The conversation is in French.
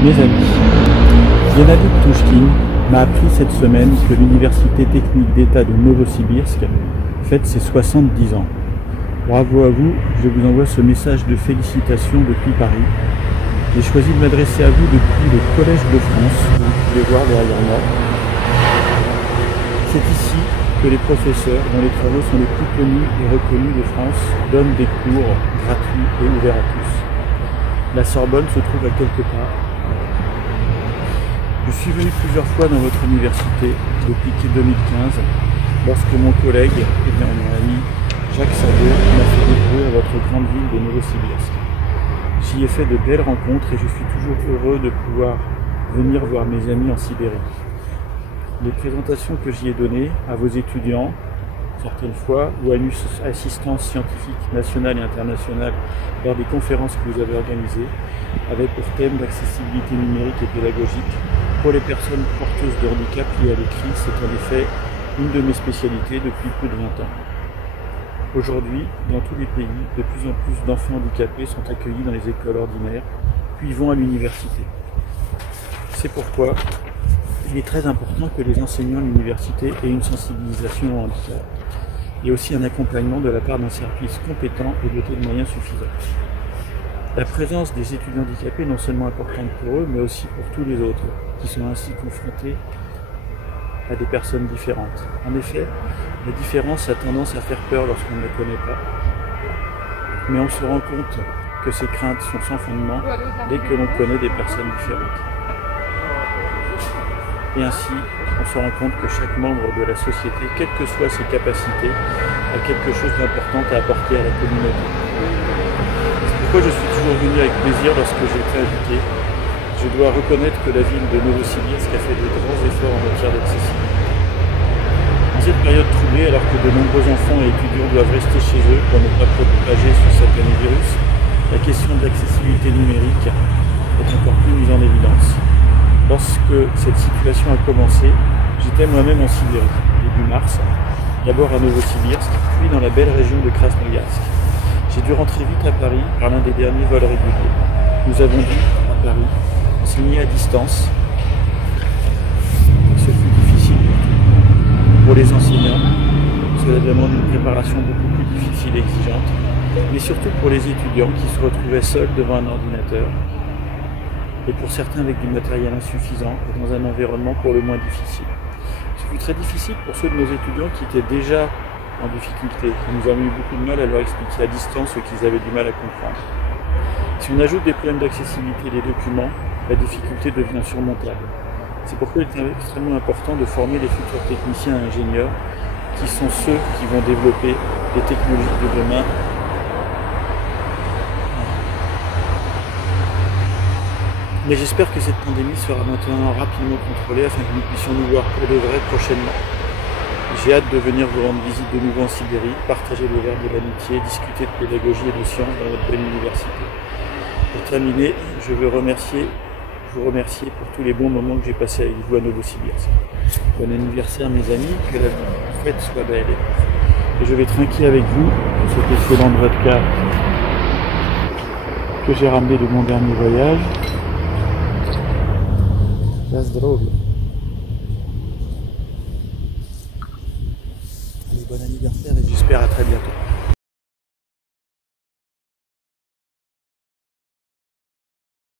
Mes amis, Gennady Ptouchkine m'a appris cette semaine que l'Université technique d'État de Novosibirsk fête ses 70 ans. Bravo à vous, je vous envoie ce message de félicitations depuis Paris. J'ai choisi de m'adresser à vous depuis le Collège de France, que vous pouvez voir derrière moi. C'est ici que les professeurs, dont les travaux sont les plus connus et reconnus de France, donnent des cours gratuits et ouverts à tous. La Sorbonne se trouve à quelque part. Je suis venu plusieurs fois dans votre université depuis 2015, lorsque mon collègue et mon ami Jacques Sabot m'a fait découvrir votre grande ville de Novosibirsk. J'y ai fait de belles rencontres et je suis toujours heureux de pouvoir venir voir mes amis en Sibérie. Les présentations que j'y ai données à vos étudiants, certaines fois, ou à une assistance scientifique nationale et internationale lors des conférences que vous avez organisées, avaient pour thème l'accessibilité numérique et pédagogique. Pour les personnes porteuses de handicap liés à l'écrit, c'est en effet une de mes spécialités depuis plus de 20 ans. Aujourd'hui, dans tous les pays, de plus en plus d'enfants handicapés sont accueillis dans les écoles ordinaires, puis vont à l'université. C'est pourquoi il est très important que les enseignants de l'université aient une sensibilisation au handicap et aussi un accompagnement de la part d'un service compétent et doté de moyens suffisants. La présence des étudiants handicapés est non seulement importante pour eux, mais aussi pour tous les autres, qui sont ainsi confrontés à des personnes différentes. En effet, la différence a tendance à faire peur lorsqu'on ne la connaît pas, mais on se rend compte que ces craintes sont sans fondement dès que l'on connaît des personnes différentes. Et ainsi, on se rend compte que chaque membre de la société, quelles que soient ses capacités, a quelque chose d'important à apporter à la communauté. C'est pourquoi je suis toujours venu avec plaisir lorsque j'ai été invité. Je dois reconnaître que la ville de Novosibirsk a fait de grands efforts en matière d'accessibilité. En cette période troublée, alors que de nombreux enfants et étudiants doivent rester chez eux pour ne pas propager ce satané virus, la question de l'accessibilité numérique est encore plus mise en évidence. Lorsque cette situation a commencé, j'étais moi-même en Sibérie, début mars, d'abord à Novosibirsk, puis dans la belle région de Krasnoïarsk. J'ai dû rentrer vite à Paris par l'un des derniers vols réguliers. Nous avons dû, à Paris, enseigner à distance. Ce fut difficile pour les enseignants. Cela demande une préparation beaucoup plus difficile et exigeante, mais surtout pour les étudiants qui se retrouvaient seuls devant un ordinateur, et pour certains avec du matériel insuffisant et dans un environnement pour le moins difficile. Ce fut très difficile pour ceux de nos étudiants qui étaient déjà en difficulté. Nous avons eu beaucoup de mal à leur expliquer à distance ce qu'ils avaient du mal à comprendre. Si on ajoute des problèmes d'accessibilité des documents, la difficulté devient surmontable. C'est pourquoi il est extrêmement important de former les futurs techniciens et ingénieurs qui sont ceux qui vont développer les technologies de demain. Mais j'espère que cette pandémie sera maintenant rapidement contrôlée afin que nous puissions nous voir pour de vrai prochainement. J'ai hâte de venir vous rendre visite de nouveau en Sibérie, partager le verre de l'amitié, discuter de pédagogie et de sciences dans notre belle université. Pour terminer, je veux vous remercier pour tous les bons moments que j'ai passés avec vous à Novosibirsk. Bon anniversaire mes amis, que la fête soit belle. Et je vais trinquer avec vous cet excellent vodka que j'ai ramené de mon dernier voyage. Na zdrowie. Allez, bon anniversaire et j'espère à très bientôt.